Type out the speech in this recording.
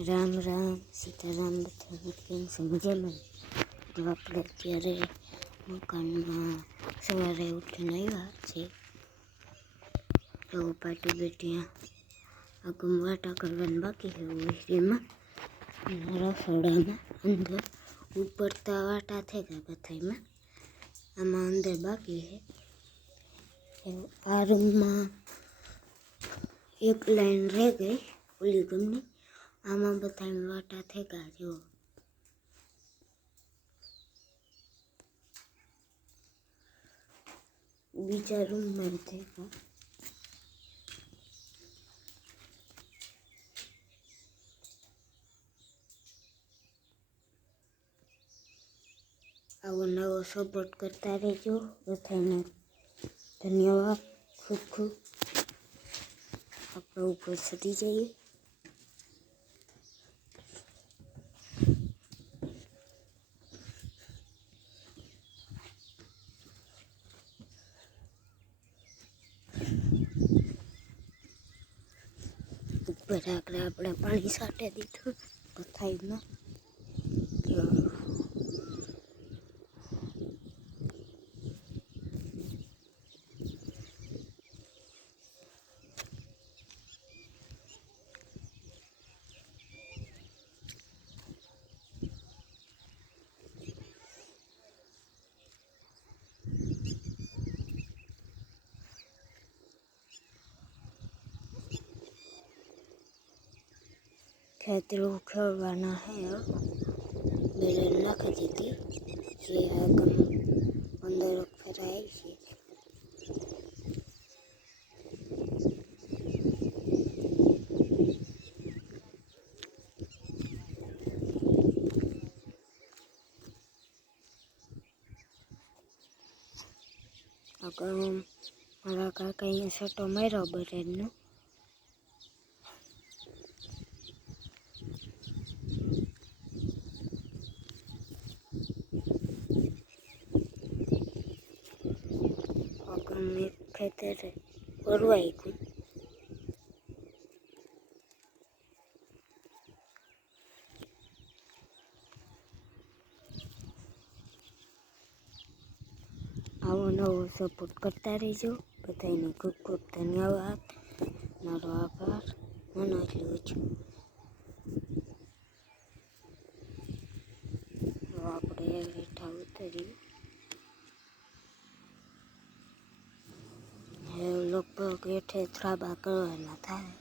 રામ રામ સીતારામ બધા કેમ છે મજામાં તો આપણે અત્યારે મકાનમાં સવારે ઉઠીને આવ્યા છે તો પાટી બેટી આ ગમવાટા કરવાનું બાકી છે ઓહીમાં રસોડામાં અંદર ઉપર તો વાટા થઈ ગયા બધામાં આમાં અંદર બાકી છે એવું આ રૂમમાં એક લાઈન રહી ગઈ ઓલી ગમની આમાં બધા વાટા થઈ ગયા જો બીજા રૂમમાં થઈ ગયા આવો નવો સપોર્ટ કરતા રહેજો. બધાને ધન્યવાદ. ખૂબ ખૂબ. આપણે ઉપર ચડી જઈએ. ઉપર આપણે પાણી સાટે દીધું. પથારીમાં हेतरोक्षवर्ण है और बेलना खरीदी ये आगम अंदर अगर हमारा कहीं ऐसा टोमेटो ना ખેતરે ભરવાઈ ગયું. આવો નવો સપોર્ટ કરતા રહેજો. બધાને ખૂબ ખૂબ ધન્યવાદ. મારો આભાર. મને એટલું છું આપણે હેઠા ઉતરી હવે લગભગ હેઠે ત્રાબા કરવાના થાય